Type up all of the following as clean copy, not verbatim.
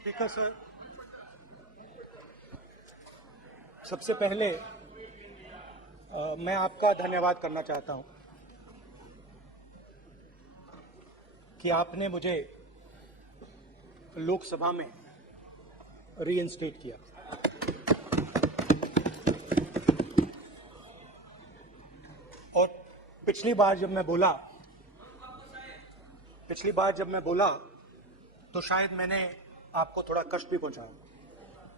Speaker sir, सबसे पहले मैं आपका धन्यवाद करना चाहता हूं कि आपने मुझे लोकसभा में रीइंस्टेट किया। और पिछली बार जब मैं बोला तो शायद मैंने आपको थोड़ा कष्ट भी पहुंचाया,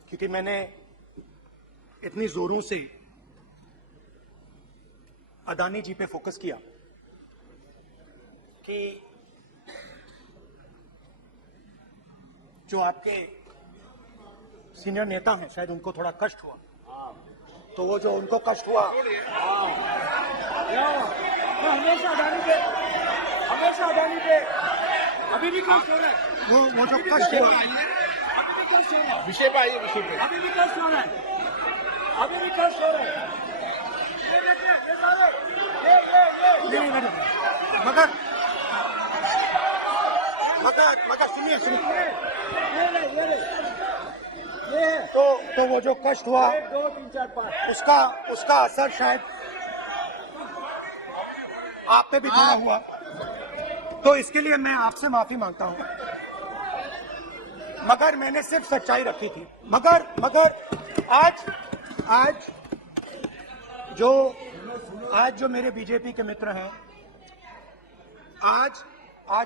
क्योंकि मैंने इतनी जोरों से अदानी जी पे फोकस किया कि जो आपके सीनियर नेता हैं शायद उनको थोड़ा कष्ट हुआ। तो वो जो उनको कष्ट हुआ, हमेशा अदानी पे अभी भी कष्ट हो रहा है। वो जो कष्ट हुआ, अभी भी कष्ट हो रहा है। विषय पे आइए, विषय पे। अभी भी कष्ट हो रहा है। ये देखिए, ये सारे मगर सुनिए तो वो जो कष्ट हुआ, 2 3 4 5 उसका असर शायद आप पे भी थोड़ा हुआ। तो इसके लिए मैं आपसे माफी मांगता हूं, मगर मैंने सिर्फ सच्चाई रखी थी। मगर आज जो मेरे बीजेपी के मित्र हैं, आज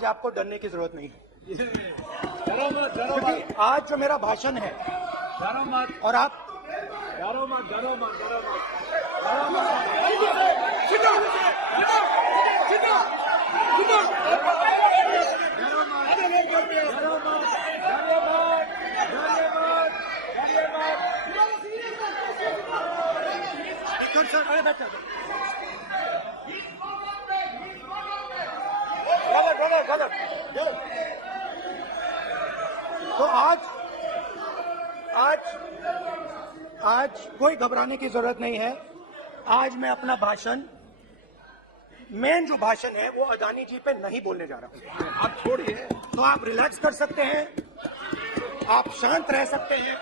आपको डरने की जरूरत नहीं है, क्योंकि आज जो मेरा भाषण है, और आप सर, अरे बैठा गलत। तो आज कोई घबराने की जरूरत नहीं है। आज मैं अपना मेन जो भाषण है वो अदानी जी पे नहीं बोलने जा रहा हूं। आप छोड़िए, तो आप रिलैक्स कर सकते हैं, आप शांत रह सकते हैं,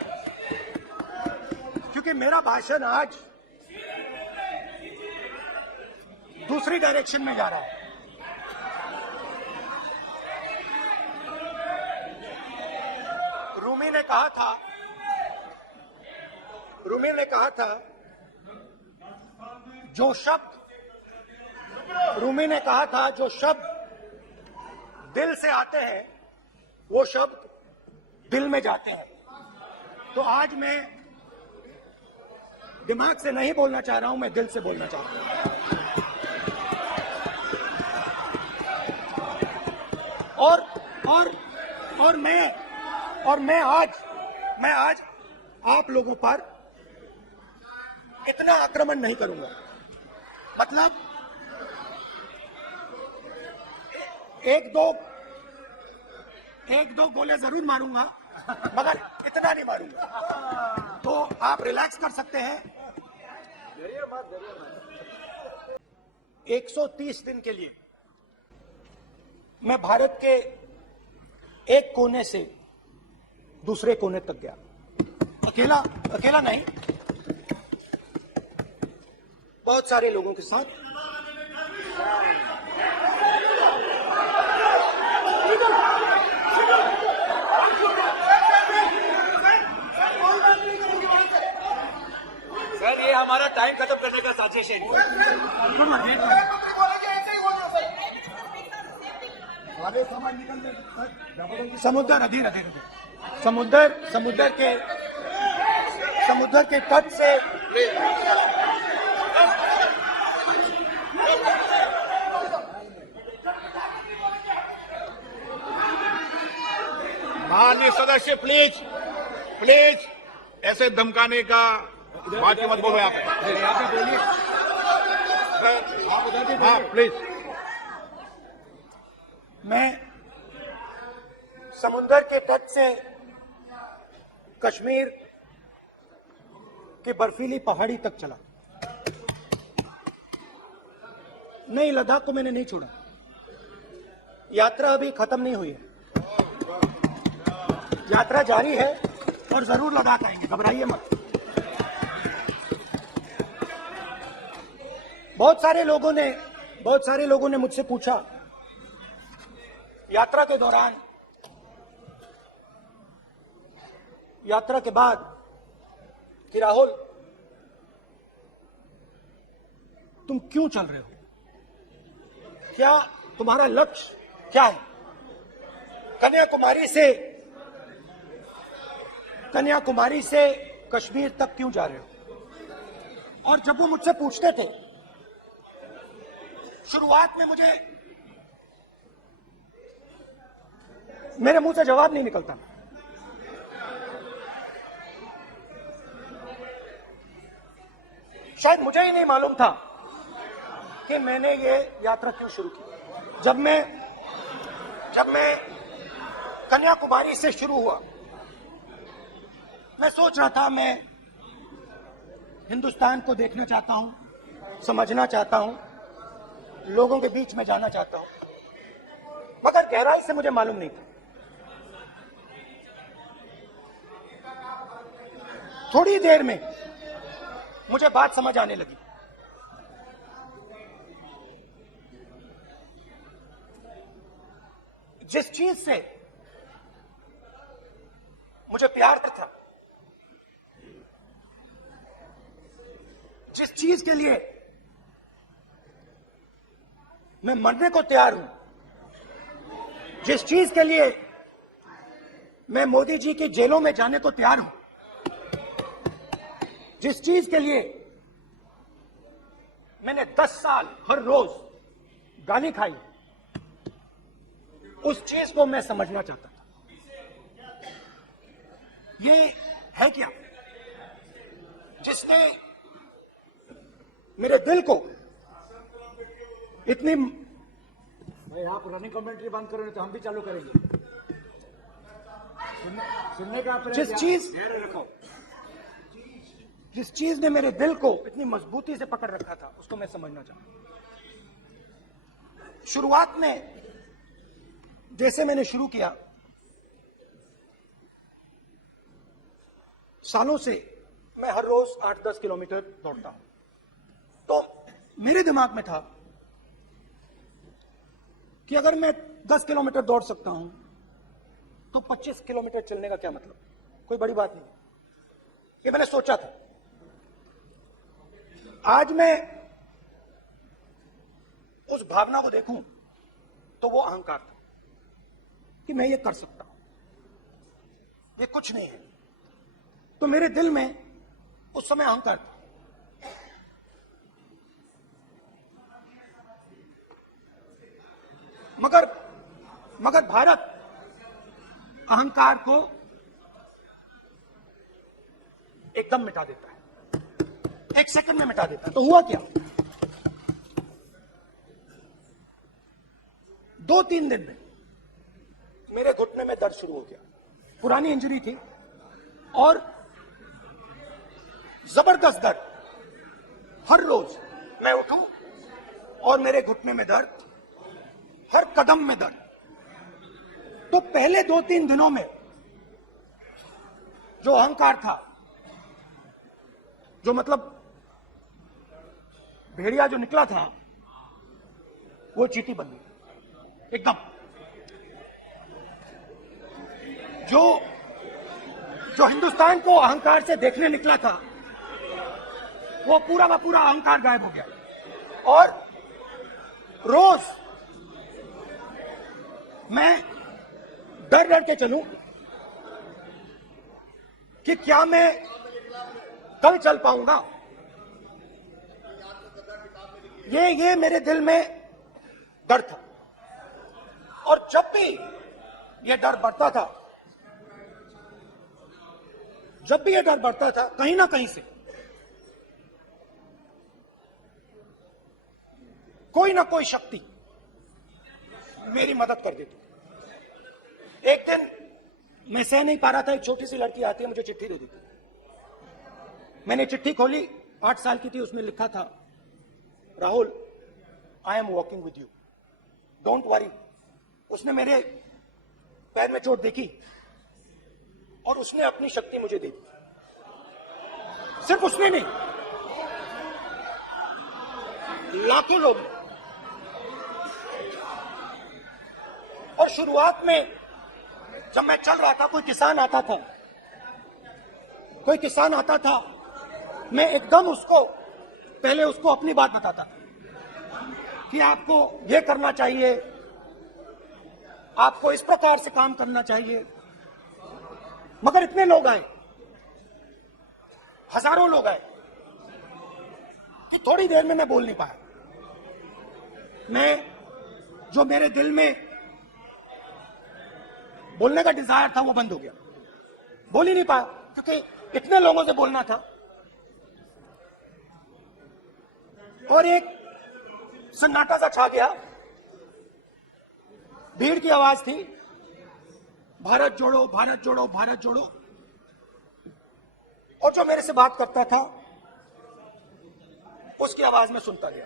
क्योंकि मेरा भाषण आज दूसरी डायरेक्शन में जा रहा है। रूमी ने कहा था जो शब्द दिल से आते हैं वो शब्द दिल में जाते हैं। तो आज मैं दिमाग से नहीं बोलना चाह रहा हूं, मैं दिल से बोलना चाह रहा हूं। और मैं आज आप लोगों पर इतना आक्रमण नहीं करूंगा। मतलब एक दो गोले जरूर मारूंगा, मगर इतना नहीं मारूंगा। तो आप रिलैक्स कर सकते हैं। 130 दिन के लिए मैं भारत के एक कोने से दूसरे कोने तक गया, अकेला नहीं, बहुत सारे लोगों के साथ। सर, ये हमारा टाइम खत्म करने का साजिश है। समुद्र के तट से माननीय सदस्य, प्लीज ऐसे धमकाने का बात मत बोलो। आप बोलिए। हाँ, प्लीज। मैं समुद्र के तट से कश्मीर के बर्फीली पहाड़ी तक चला, नहीं, लद्दाख को मैंने नहीं छोड़ा। यात्रा अभी खत्म नहीं हुई है। यात्रा जारी है और जरूर लद्दाख आएंगे, घबराइए मत। बहुत सारे लोगों ने मुझसे पूछा यात्रा के दौरान, यात्रा के बाद कि राहुल तुम क्यों चल रहे हो, क्या तुम्हारा लक्ष्य क्या है, कन्याकुमारी से कश्मीर तक क्यों जा रहे हो। और जब वो मुझसे पूछते थे, शुरुआत में मेरे मुंह से जवाब नहीं निकलता। शायद मुझे ही नहीं मालूम था कि मैंने ये यात्रा क्यों शुरू की। जब मैं कन्याकुमारी से शुरू हुआ, मैं सोच रहा था मैं हिंदुस्तान को देखना चाहता हूं, समझना चाहता हूं, लोगों के बीच में जाना चाहता हूं, मगर गहराई से मुझे मालूम नहीं था। थोड़ी देर में मुझे बात समझ आने लगी। जिस चीज से मुझे प्यार था, जिस चीज के लिए मैं मरने को तैयार हूं, जिस चीज के लिए मैं मोदी जी की जेलों में जाने को तैयार हूं, जिस चीज के लिए मैंने 10 साल हर रोज गाली खाई, उस चीज को मैं समझना चाहता था। ये है क्या जिसने मेरे दिल को इतनी, भाई आप रनिंग कमेंट्री बंद करो, नहीं तो हम भी चालू करेंगे। सुनने का जिस चीज ने मेरे दिल को इतनी मजबूती से पकड़ रखा था, उसको मैं समझना चाहता। शुरुआत में जैसे मैंने शुरू किया, सालों से मैं हर रोज 8-10 किलोमीटर दौड़ता हूं, तो मेरे दिमाग में था कि अगर मैं 10 किलोमीटर दौड़ सकता हूं तो 25 किलोमीटर चलने का क्या मतलब, कोई बड़ी बात नहीं। ये मैंने सोचा था। आज मैं उस भावना को देखूं तो वो अहंकार था कि मैं ये कर सकता हूं, ये कुछ नहीं है। तो मेरे दिल में उस समय अहंकार था। मगर भारत अहंकार को एकदम मिटा देता है, 1 सेकंड में मिटा देता है। तो हुआ क्या, 2-3 दिन में मेरे घुटने में दर्द शुरू हो गया। पुरानी इंजरी थी और जबरदस्त दर्द। हर रोज मैं उठूं और मेरे घुटने में दर्द, हर कदम में दर्द। तो पहले 2-3 दिनों में जो अहंकार था, जो मतलब भेड़िया जो निकला था, वो चींटी बन गई एकदम। जो हिंदुस्तान को अहंकार से देखने निकला था, वो पूरा का पूरा अहंकार गायब हो गया। और रोज मैं डर डर के चलूं कि क्या मैं कल चल पाऊंगा। ये मेरे दिल में डर था। और जब भी ये डर बढ़ता था, कहीं ना कहीं से कोई ना कोई शक्ति मेरी मदद कर देती। एक दिन मैं सह नहीं पा रहा था, एक छोटी सी लड़की आती है, मुझे चिट्ठी दे देती। मैंने चिट्ठी खोली, 8 साल की थी, उसमें लिखा था, Rahul, I am walking with you, don't worry. उसने मेरे पैर में चोट देखी और उसने अपनी शक्ति मुझे दे दी। सिर्फ उसने नहीं, लाखों लोग। और शुरुआत में जब मैं चल रहा था, कोई किसान आता था, मैं एकदम पहले उसको अपनी बात बताता कि आपको ये करना चाहिए, आपको इस प्रकार से काम करना चाहिए। मगर इतने लोग आए, हजारों लोग आए कि थोड़ी देर में मैं बोल नहीं पाया। जो मेरे दिल में बोलने का डिजायर था वो बंद हो गया, बोल ही नहीं पाया, क्योंकि इतने लोगों से बोलना था। और एक सन्नाटा सा छा गया, भीड़ की आवाज थी, भारत जोड़ो, भारत जोड़ो, भारत जोड़ो। और जो मेरे से बात करता था उसकी आवाज में सुनता गया।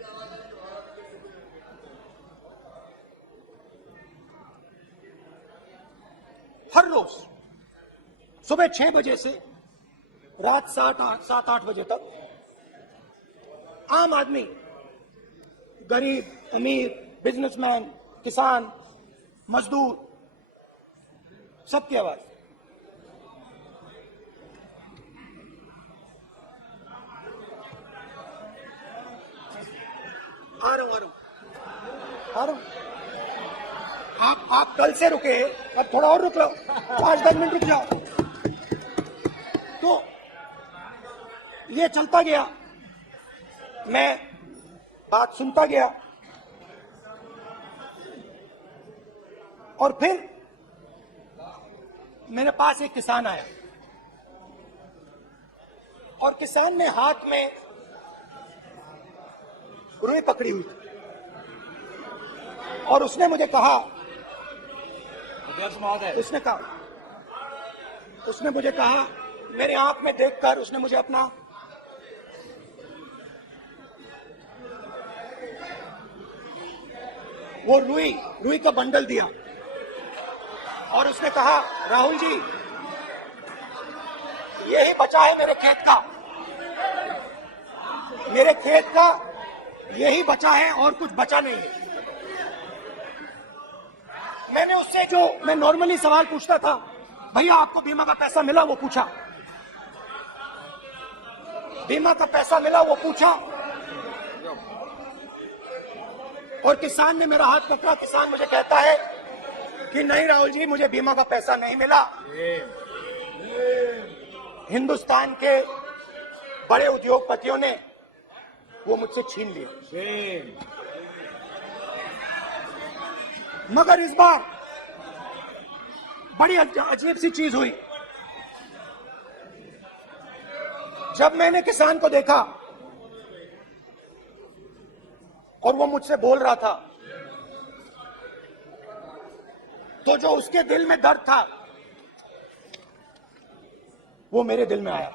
हर रोज सुबह 6 बजे से रात 7-8 बजे तक आम आदमी, गरीब, अमीर, बिजनेसमैन, किसान, मजदूर, सबकी आवाज। आ रहा हूं। आप कल से रुके, अब थोड़ा और रुक लो, 5-10 मिनट रुक जाओ। तो ये चलता गया, मैं बात सुनता गया। और फिर मेरे पास एक किसान आया, और किसान ने हाथ में रुई पकड़ी हुई थी, और उसने मुझे कहा, उसने मुझे कहा, मेरे आंख में देखकर उसने मुझे अपना वो रुई का बंडल दिया, और उसने कहा, राहुल जी, यही बचा है मेरे खेत का यही बचा है, और कुछ बचा नहीं है। मैंने उससे, जो मैं नॉर्मली सवाल पूछता था, भैया आपको बीमा का पैसा मिला, वो पूछा। बीमा का पैसा मिला, वो पूछा। और किसान ने मेरा हाथ पकड़ा। किसान मुझे कहता है कि नहीं राहुल जी, मुझे बीमा का पैसा नहीं मिला, हिंदुस्तान के बड़े उद्योगपतियों ने वो मुझसे छीन लिया। मगर इस बार बड़ी अजीब सी चीज हुई। जब मैंने किसान को देखा और वो मुझसे बोल रहा था, तो जो उसके दिल में दर्द था वो मेरे दिल में आया।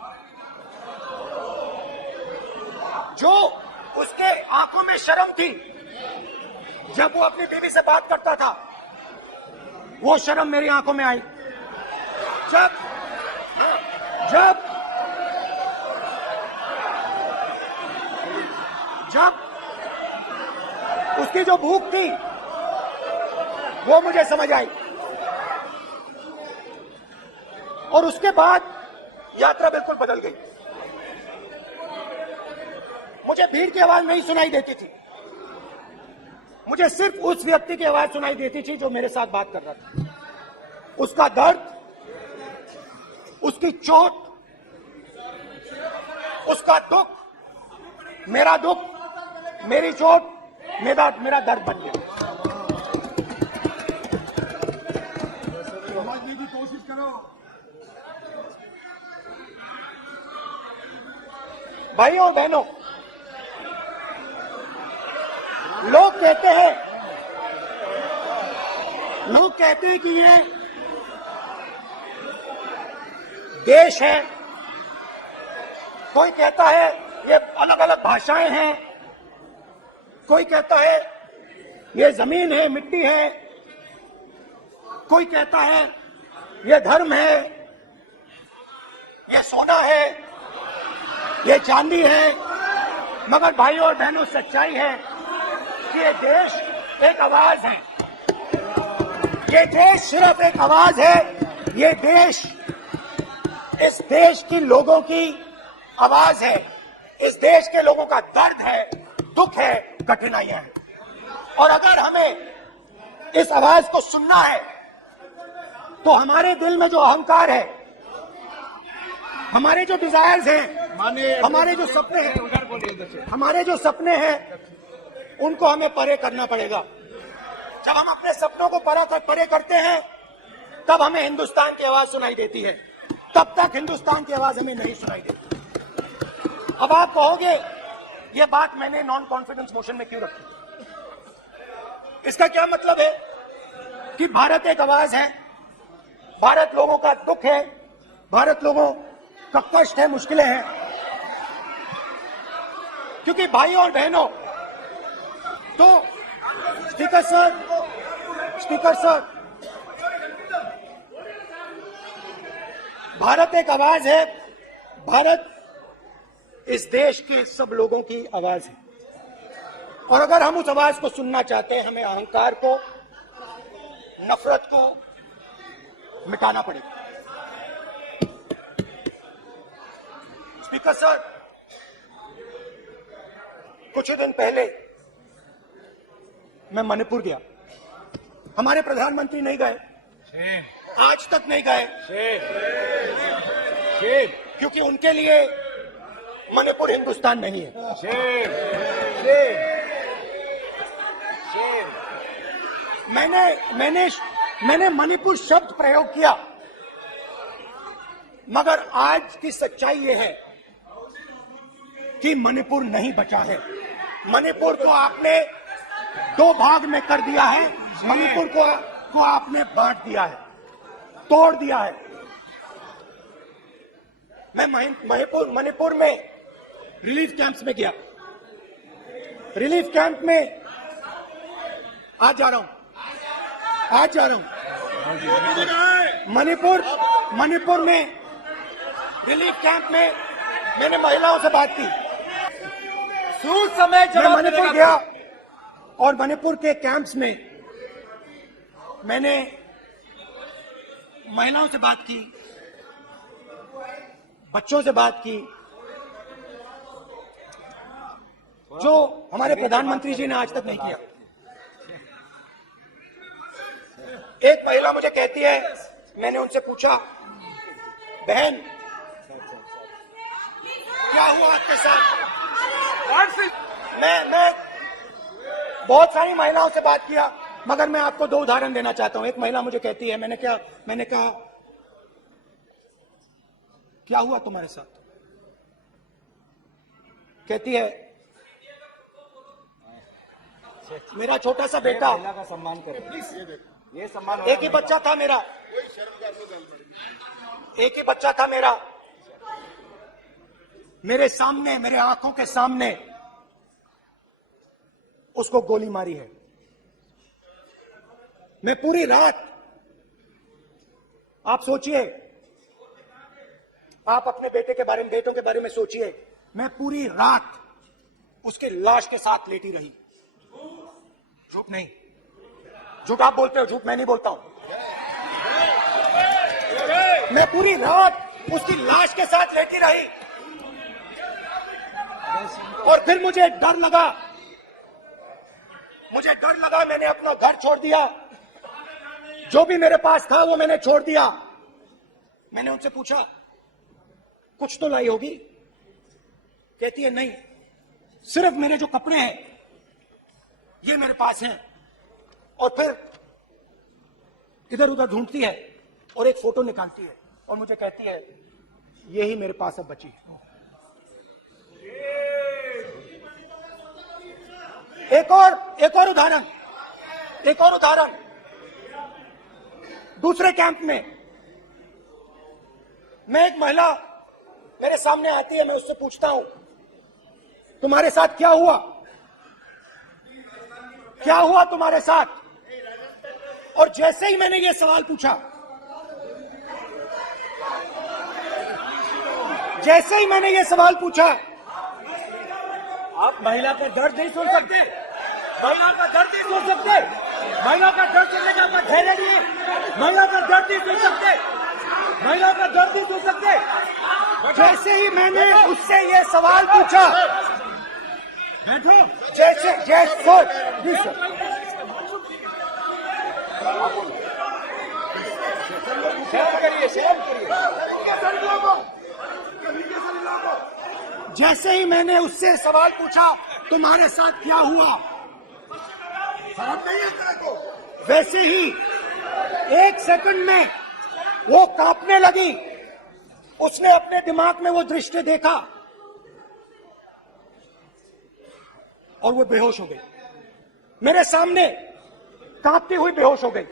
जो उसके आंखों में शर्म थी जब वो अपनी बीवी से बात करता था, वो शर्म मेरी आंखों में आई। जब उसकी जो भूख थी वो मुझे समझ आई। और उसके बाद यात्रा बिल्कुल बदल गई। मुझे भीड़ की आवाज नहीं सुनाई देती थी, मुझे सिर्फ उस व्यक्ति की आवाज सुनाई देती थी जो मेरे साथ बात कर रहा था। उसका दर्द, उसकी चोट, उसका दुख, मेरा दुख, मेरी चोट, मेरा दर्द बन गया। समझने की कोशिश करो। भाइयों और बहनों, लोग कहते हैं कि ये देश है, कोई कहता है ये अलग अलग भाषाएं हैं, कोई कहता है ये जमीन है, मिट्टी है, कोई कहता है ये धर्म है, ये सोना है, ये चांदी है, मगर भाइयों और बहनों सच्चाई है कि ये देश एक आवाज है। ये देश सिर्फ एक आवाज है। ये देश इस देश की लोगों की आवाज है। इस देश के लोगों का दर्द है, दुख है, कठिनाइयां हैं। और अगर हमें इस आवाज को सुनना है तो हमारे दिल में जो अहंकार है, हमारे जो डिजायर्स हैं, हमारे जो सपने हैं, हमारे जो सपने हैं, उनको हमें परे करना पड़ेगा। जब हम अपने सपनों को परे करते हैं, तब हमें हिंदुस्तान की आवाज सुनाई देती है। तब तक हिंदुस्तान की आवाज हमें नहीं सुनाई देती। अब आप कहोगे ये बात मैंने नॉन कॉन्फिडेंस मोशन में क्यों रखी? इसका क्या मतलब है कि भारत एक आवाज है, भारत लोगों का दुख है, भारत लोगों का कष्ट है, मुश्किलें हैं। क्योंकि भाइयों और बहनों, तो स्पीकर सर, भारत एक आवाज है। भारत इस देश के सब लोगों की आवाज है। और अगर हम उस आवाज को सुनना चाहते हैं, हमें अहंकार को, नफरत को मिटाना पड़ेगा। स्पीकर सर, कुछ दिन पहले मैं मणिपुर गया। हमारे प्रधानमंत्री नहीं गए, आज तक नहीं गए, क्योंकि उनके लिए मणिपुर हिंदुस्तान नहीं है। मैंने मणिपुर शब्द प्रयोग किया, मगर आज की सच्चाई यह है कि मणिपुर नहीं बचा है। मणिपुर को आपने दो भाग में कर दिया है। मणिपुर को आपने बांट दिया है, तोड़ दिया है। मैं मणिपुर में रिलीफ कैंप्स में गया। रिलीफ कैंप में आज जा रहा हूं। मणिपुर में रिलीफ कैंप में मैंने महिलाओं से बात की। समय मैं मणिपुर गया और मणिपुर के कैंप्स में मैंने महिलाओं से बात की, बच्चों से बात की, जो हमारे प्रधानमंत्री जी ने आज तक नहीं किया। एक महिला मुझे कहती है, मैंने उनसे पूछा, बहन क्या हुआ आपके साथ? मैं बहुत सारी महिलाओं से बात किया, मगर मैं आपको दो उदाहरण देना चाहता हूं। एक महिला मुझे कहती है, मैंने कहा क्या हुआ तुम्हारे साथ? कहती है, मेरा छोटा सा बेटा, महिला का सम्मान करें, ये सम्मान। एक ही बच्चा था मेरा, मेरे सामने, मेरे आंखों के सामने उसको गोली मारी है। मैं पूरी रात, आप सोचिए, आप अपने बेटों के बारे में सोचिए, मैं पूरी रात उसकी लाश के साथ लेटी रही। झूठ नहीं, झूठ आप बोलते हो, झूठ मैं नहीं बोलता हूं। मैं पूरी रात उसकी लाश के साथ लेटी रही और फिर मुझे डर लगा, मैंने अपना घर छोड़ दिया, जो भी मेरे पास था वो मैंने छोड़ दिया। मैंने उनसे पूछा, कुछ तो लाई होगी? कहती है, नहीं, सिर्फ मेरे जो कपड़े हैं ये मेरे पास हैं। और फिर इधर उधर ढूंढती है और एक फोटो निकालती है और मुझे कहती है, यही मेरे पास अब बची है। एक और उदाहरण, दूसरे कैंप में मैं, एक महिला मेरे सामने आती है, मैं उससे पूछता हूं, तुम्हारे साथ क्या हुआ? क्या हुआ तुम्हारे साथ? और जैसे ही मैंने ये सवाल पूछा, जैसे ही मैंने ये सवाल पूछा, आप महिला का दर्द नहीं सुन सकते, महिला का दर्द नहीं सुन सकते, महिला का दर्द सुनने का आपका धैर्य नहीं है, महिला का दर्द नहीं सुन सकते, महिला का दर्द नहीं सुन सकते। जैसे ही मैंने उससे ये सवाल पूछा, बैठो। जैसे सर प्लीज सर, जैसे ही मैंने उससे सवाल पूछा तुम्हारे साथ क्या हुआ, वैसे ही 1 सेकंड में वो कांपने लगी। उसने अपने दिमाग में वो दृश्य देखा और वो बेहोश हो गई। मेरे सामने कांपती हुई बेहोश हो गई।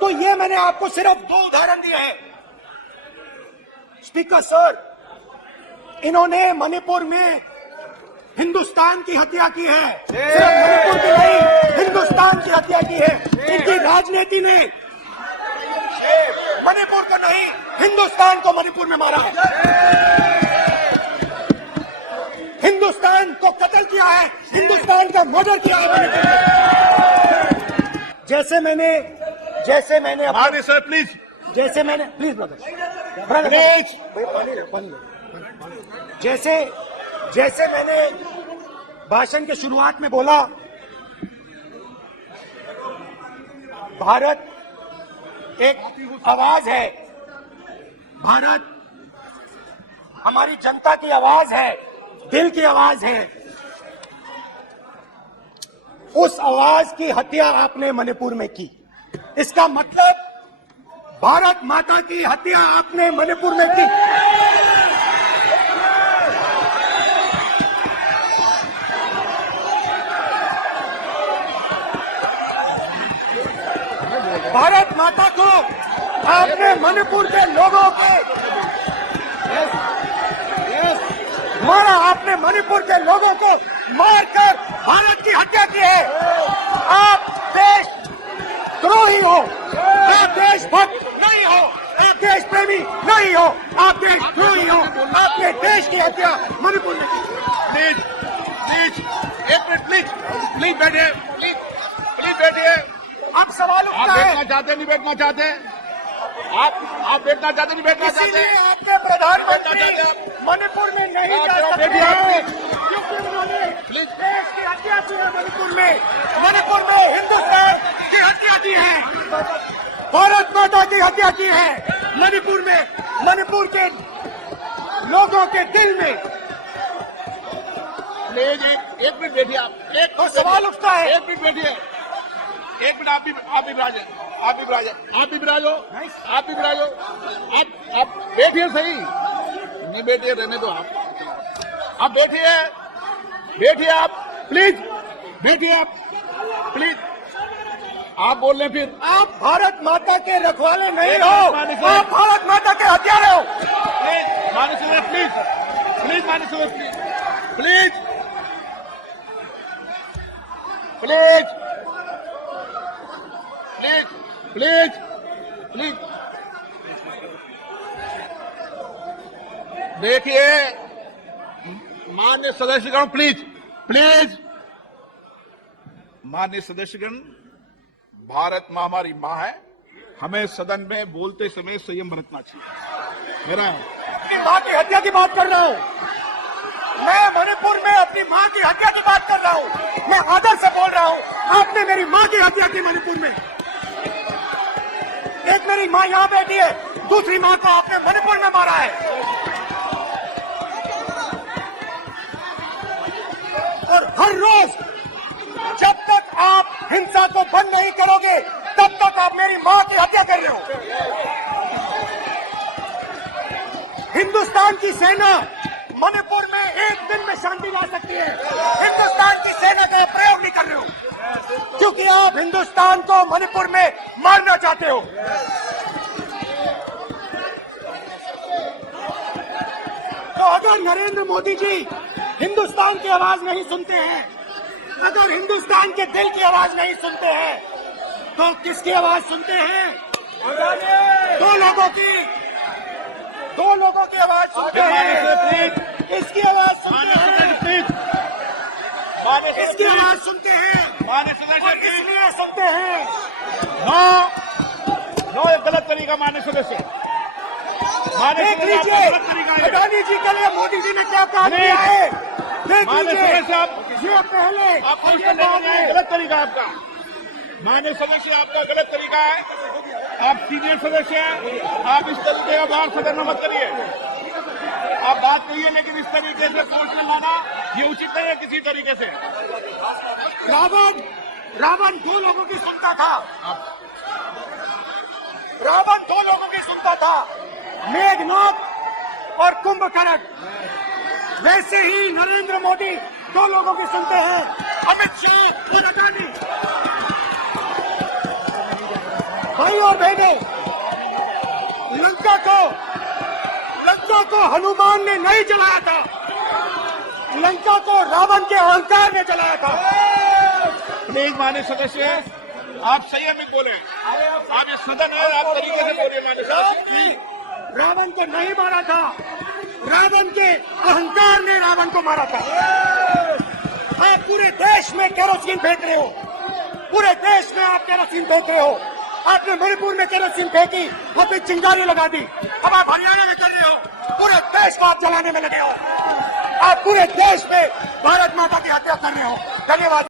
तो ये मैंने आपको सिर्फ 2 उदाहरण दिए हैं। स्पीकर सर, इन्होंने मणिपुर में हिंदुस्तान की हत्या की है, सिर्फ मणिपुर की नहीं, हिंदुस्तान की हत्या की है। इनकी राजनीति ने मणिपुर को नहीं, हिंदुस्तान को मणिपुर में मारा। हिंदुस्तान को कत्ल किया है, हिंदुस्तान का मर्डर किया है मणिपुर में। जैसे मैंने माननीय सर प्लीज, जैसे मैंने प्लीज ब्रदर प्लीज, जैसे मैंने भाषण के शुरुआत में बोला, भारत एक आवाज है, भारत हमारी जनता की आवाज है, दिल की आवाज है। उस आवाज की हत्या आपने मणिपुर में की। इसका मतलब भारत माता की हत्या आपने मणिपुर में की। भारत माता को आपने मणिपुर के लोगों के मारा, आपने मणिपुर के लोगों को मारकर भारत की हत्या की है। आप देशद्रोही हो, आप देशभक्त नहीं हो, आप देश प्रेमी नहीं हो, आप देशद्रोही हो। आपने देश की हत्या मणिपुर में की। Please please, 1 minute please, please बैठिए, प्लीज बैठिए। अब सवाल आप उठता है, बैठना चाहते नहीं बैठना चाहते, आप बैठना चाहते नहीं बैठना चाहते। इसीलिए आपके प्रधानमंत्री मणिपुर में नहीं जा सकते हैं, क्योंकि उन्होंने प्लीज देश की हत्या की है। मणिपुर में हिंदुस्तान की हत्या की है, भारत माता की हत्या की है। मणिपुर में, मणिपुर के लोगों के दिल में। प्लीज 1 मिनट बैठिए आप। तो सवाल उठता है, 1 मिनट बैठिए, 1 मिनट। आप भी विराजे, आप भी विराजे, आप भी विराजो, आप भी विराजो। आप बैठिए सही, नहीं बैठिए रहने दो। आप बैठिए आप प्लीज, बैठिए आप प्लीज। आप बोल रहे फिर आप भारत माता के रखवाले नहीं हो, आप भारत माता के हत्यारे हो। माननीय सर प्लीज, माननीय सर प्लीज, प्लीज देखिए माननीय सदस्यगण, प्लीज माननीय सदस्यगण, भारत माँ हमारी माँ है, हमें सदन में बोलते समय संयम बरतना चाहिए। मेरा अपनी माँ की हत्या की बात कर रहा हूँ मैं, मणिपुर में अपनी माँ की हत्या की बात कर रहा हूँ मैं, आदर से बोल रहा हूँ। आपने मेरी माँ की हत्या की मणिपुर में। एक मेरी माँ यहाँ बैठी है, दूसरी माँ को आपने मणिपुर में मारा है। और हर रोज जब तक आप हिंसा को बंद नहीं करोगे, तब तक आप मेरी माँ की हत्या कर रहे हो। हिंदुस्तान की सेना मणिपुर में 1 दिन में शांति ला सकती है। हिंदुस्तान की सेना का प्रयोग नहीं कर रहे हो, क्योंकि आप हिंदुस्तान को मणिपुर में मारना चाहते हो। तो अगर नरेंद्र मोदी जी हिंदुस्तान की आवाज नहीं सुनते हैं, अगर हिंदुस्तान के दिल की आवाज नहीं सुनते हैं, तो किसकी आवाज सुनते हैं? 2 लोगों की। लोगों की आवाज सुनते हैं, किसकी आवाज सुनते हैं, किसकी आवाज सुनते हैं, मान्य सदस्य और इसलिए सुनते हैं। नो ये गलत तरीका मान्य सदस्य। मान्य देख सदस्य आपका लीजिए गलत तरीका है। अडानी जी के लिए मोदी जी ने क्या काम नहीं। किया है, देख मान्य लीजिए। सदस्य आप ये पहले आप खुश ये करने बाद के लिए में। गलत तरीका आपका। मान्य सदस्य आपका गलत तरीका है। आप सीनियर सदस्य हैं, आप इस तरीके का बाहर सदन में मत करिए। आप बात कहिए लेकिन इस तरीके से कोर्ट में लाना ये उचित नहीं है किसी तरीके से। रावण दो लोगों की सुनता था, रावण दो लोगों की सुनता था, मेघनाथ और कुंभकर्ण। वैसे ही नरेंद्र मोदी दो लोगों की सुनते हैं, अमित शाह और अडानी। भाई और बहने, लंका को हनुमान ने नहीं जलाया था, लंका को रावण के अहंकार ने जलाया था। प्लीज मान्य सदस्य आप संयमित बोले। आप ये सदन है, आप तरीके से बोलिए मान्य सदस्य। रावण को नहीं मारा था, रावण के अहंकार ने रावण को मारा था। आप पूरे देश में केरोसिन फेंक रहे हो, पूरे देश में आप केरोसिन फेंक रहे हो। आपने मणिपुर में केरोसिन फेंकी, वहां पे चिंगारी लगा दी। अब आप हरियाणा में कर रहे हो, पूरे देश को आप जलाने में लगे हो। आप पूरे देश में भारत माता की हत्या कर रहे हो। धन्यवाद।